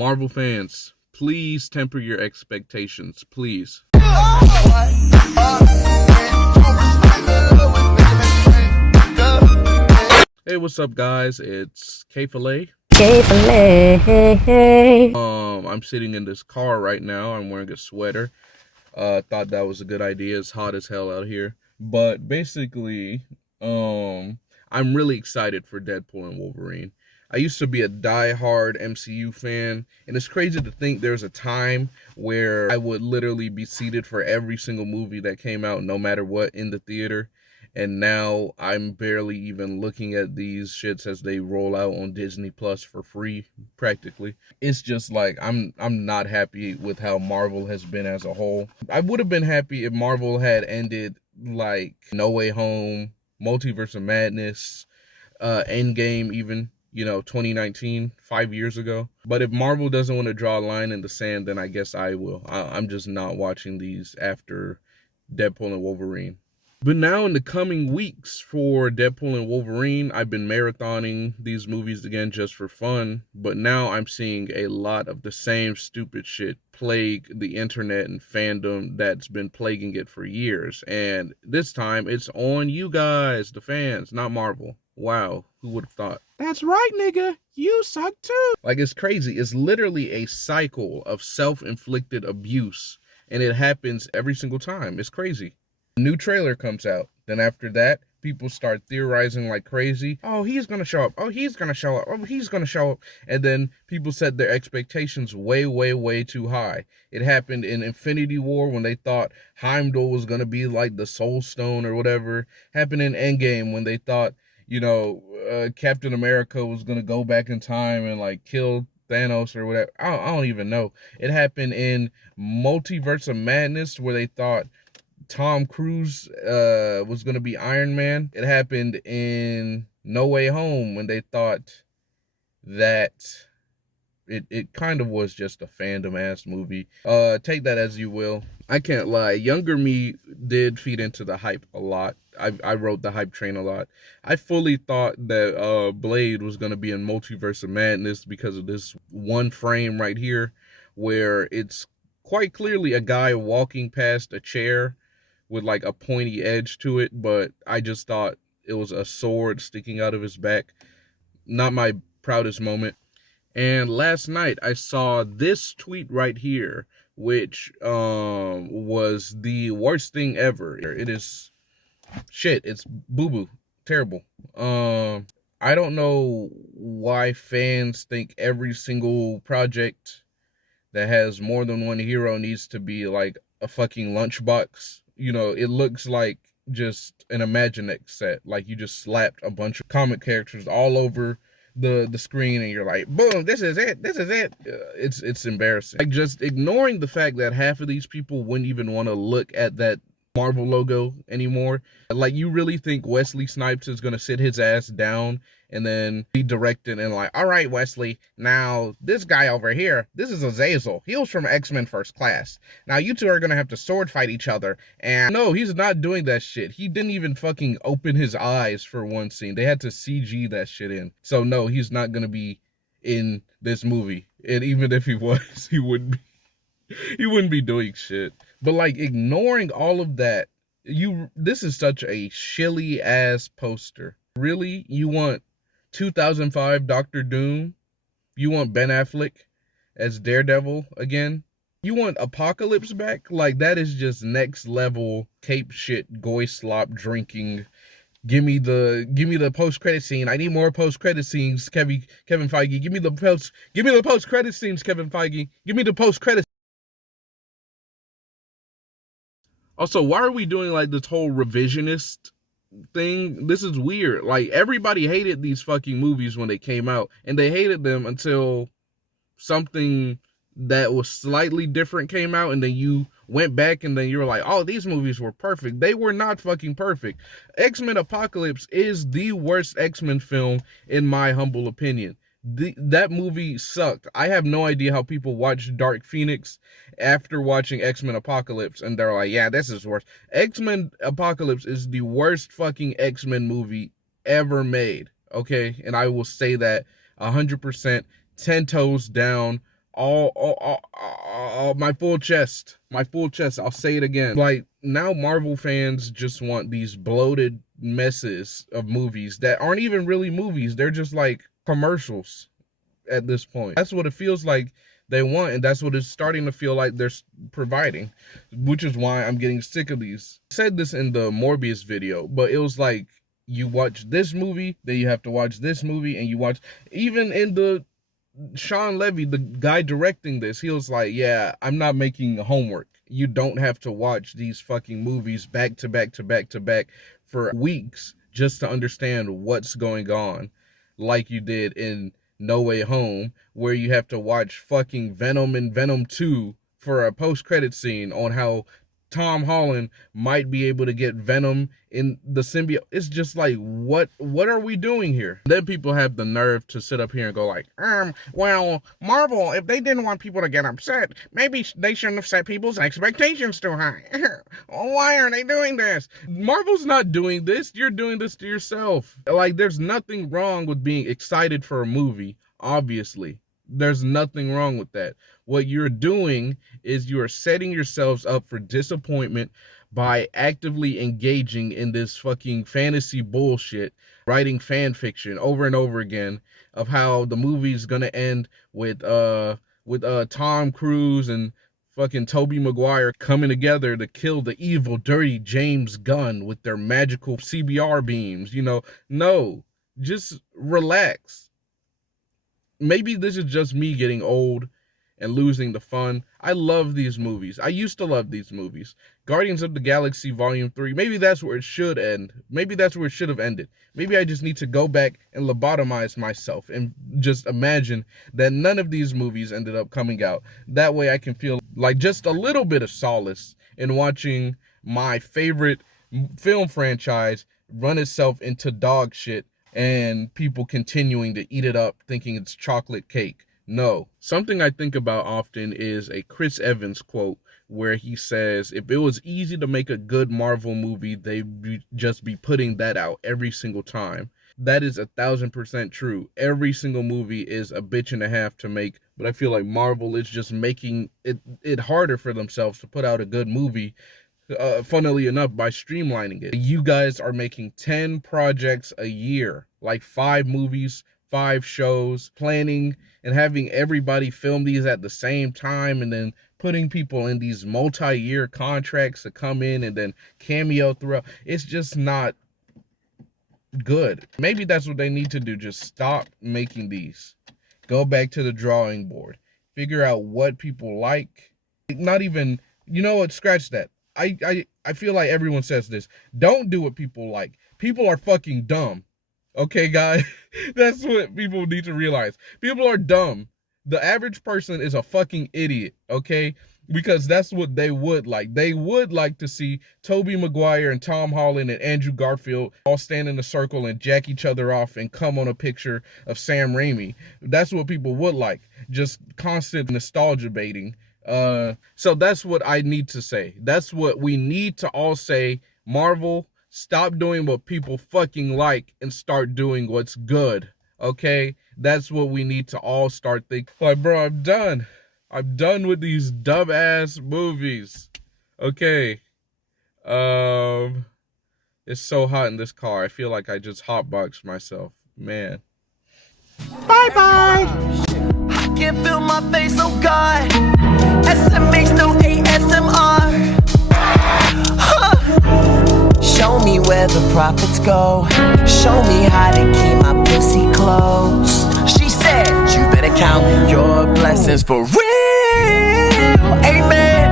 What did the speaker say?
Marvel fans, please temper your expectations, please. Hey, what's up, guys? It's K-Filet. I'm sitting in this car right now. I'm wearing a sweater. Thought that was a good idea. It's hot as hell out here. But basically, I'm really excited for Deadpool and Wolverine. I used to be a die-hard MCU fan, and it's crazy to think there's a time where I would literally be seated for every single movie that came out, no matter what, in the theater. And now I'm barely even looking at these shits as they roll out on Disney Plus for free, practically. It's just like I'm not happy with how Marvel has been as a whole. I would have been happy if Marvel had ended like No Way Home, Multiverse of Madness, Endgame even, 2019, 5 years ago. But if Marvel doesn't want to draw a line in the sand, then I guess I will. I'm just not watching these after Deadpool and Wolverine. But now in the coming weeks for Deadpool and Wolverine, I've been marathoning these movies again just for fun. But now I'm seeing a lot of the same stupid shit plague the internet and fandom that's been plaguing it for years. And this time it's on you guys, the fans, not Marvel. Wow, who would have thought? That's right, nigga. You suck too. Like, it's crazy. It's literally a cycle of self-inflicted abuse. And it happens every single time. It's crazy. A new trailer comes out. Then after that, people start theorizing like crazy. Oh, he's going to show up. Oh, he's going to show up. Oh, he's going to show up. And then people set their expectations way, way, way too high. It happened in Infinity War when they thought Heimdall was going to be like the Soul Stone or whatever. Happened in Endgame when they thought, Captain America was going to go back in time and like kill Thanos or whatever. I don't even know. It happened in Multiverse of Madness where they thought Tom Cruise was going to be Iron Man. It happened in No Way Home when they thought that it kind of was just a fandom-ass movie. Take that as you will. I can't lie. Younger me did feed into the hype a lot. I rode the hype train a lot. I fully thought that Blade was going to be in Multiverse of Madness because of this one frame right here where it's quite clearly a guy walking past a chair with like a pointy edge to it, but I just thought it was a sword sticking out of his back. Not my proudest moment. And last night I saw this tweet right here, which was the worst thing ever. It is shit. It's boo-boo. Terrible. I don't know why fans think every single project that has more than one hero needs to be like a fucking lunchbox. It looks like just an Imaginext set. Like you just slapped a bunch of comic characters all over the screen and you're like, boom, this is it. It's embarrassing. Like, just ignoring the fact that half of these people wouldn't even want to look at that Marvel logo anymore. Like, you really think Wesley Snipes is gonna sit his ass down and then be directed and like, all right, Wesley, now this guy over here, this is Azazel. He was from X-Men First Class. Now you two are gonna have to sword fight each other. And no, he's not doing that shit. He didn't even fucking open his eyes for one scene. They had to CG that shit in. So no, he's not gonna be in this movie. And even if he was, he wouldn't be doing shit. But like, ignoring all of that, this is such a shilly ass poster. Really? You want 2005 Doctor Doom? You want Ben Affleck as Daredevil again? You want Apocalypse back? Like, that is just next level cape shit, goy slop drinking. Give me the post credit scene. I need more post credit scenes, Kevin Feige. Give me the post credit scenes, Kevin Feige. Give me the post credit. Also, why are we doing like this whole revisionist thing? This is weird. Like, everybody hated these fucking movies when they came out, and they hated them until something that was slightly different came out, and then you went back and then you were like, oh, these movies were perfect. They were not fucking perfect. X-Men Apocalypse is the worst X-Men film in my humble opinion. That movie sucked. I have no idea how people watch Dark Phoenix after watching X-Men Apocalypse and they're like, yeah, this is worse. X-Men Apocalypse is the worst fucking X-Men movie ever made, okay? And I will say that 100%, 10 toes down, my full chest. I'll say it again. Like, now Marvel fans just want these bloated messes of movies that aren't even really movies. They're just like commercials at this point. That's what it feels like they want, and that's what it's starting to feel like they're providing, which is why I'm getting sick of these. I said this in the Morbius video, but it was like, you watch this movie, then you have to watch this movie, and you watch, even in the Sean Levy, the guy directing this, he was like, yeah, I'm not making homework. You don't have to watch these fucking movies back to back to back to back for weeks just to understand what's going on, like you did in No Way Home, where you have to watch fucking Venom and Venom 2 for a post-credit scene on how Tom Holland might be able to get Venom in the symbiote. It's just like, what are we doing here? Then people have the nerve to sit up here and go like, well, Marvel, if they didn't want people to get upset, maybe they shouldn't have set people's expectations too high. Why are they doing this? Marvel's not doing this. You're doing this to yourself. Like, there's nothing wrong with being excited for a movie, obviously. There's nothing wrong with that. What you're doing is you are setting yourselves up for disappointment by actively engaging in this fucking fantasy bullshit, writing fan fiction over and over again of how the movie's gonna end with Tom Cruise and fucking Tobey Maguire coming together to kill the evil, dirty James Gunn with their magical CBR beams. You know, no, just relax. Maybe this is just me getting old and losing the fun. I love these movies. I used to love these movies. Guardians of the Galaxy Volume 3, maybe that's where it should end. Maybe that's where it should have ended. Maybe I just need to go back and lobotomize myself and just imagine that none of these movies ended up coming out. That way I can feel like just a little bit of solace in watching my favorite film franchise run itself into dog shit and people continuing to eat it up thinking it's chocolate cake. No. Something I think about often is a Chris Evans quote where he says, if it was easy to make a good Marvel movie, they'd just be putting that out every single time. That is 1,000% true. Every single movie is a bitch and a half to make, but I feel like Marvel is just making it harder for themselves to put out a good movie, funnily enough, by streamlining it. You guys are making 10 projects a year, like 5 movies, 5 shows, planning and having everybody film these at the same time, and then putting people in these multi-year contracts to come in and then cameo throughout. It's just not good. Maybe that's what they need to do. Just stop making these. Go back to the drawing board. Figure out what people like. Not even, you know what, scratch that. I feel like everyone says this. Don't do what people like. People are fucking dumb. Okay, guys? That's what people need to realize. People are dumb. The average person is a fucking idiot, okay? Because that's what they would like. They would like to see Tobey Maguire and Tom Holland and Andrew Garfield all stand in a circle and jack each other off and come on a picture of Sam Raimi. That's what people would like. Just constant nostalgia baiting. So that's what I need to say. That's what we need to all say. Marvel, stop doing what people fucking like and start doing what's good, okay? That's what we need to all start thinking. Like, bro, I'm done. I'm done with these dumb-ass movies, okay? It's so hot in this car. I feel like I just hotboxed myself, man. Bye-bye! I can feel my face, oh God. SMH, no ASMR. Show me where the profits go. Show me how to keep my pussy close. She said, you better count your blessings for real. Amen.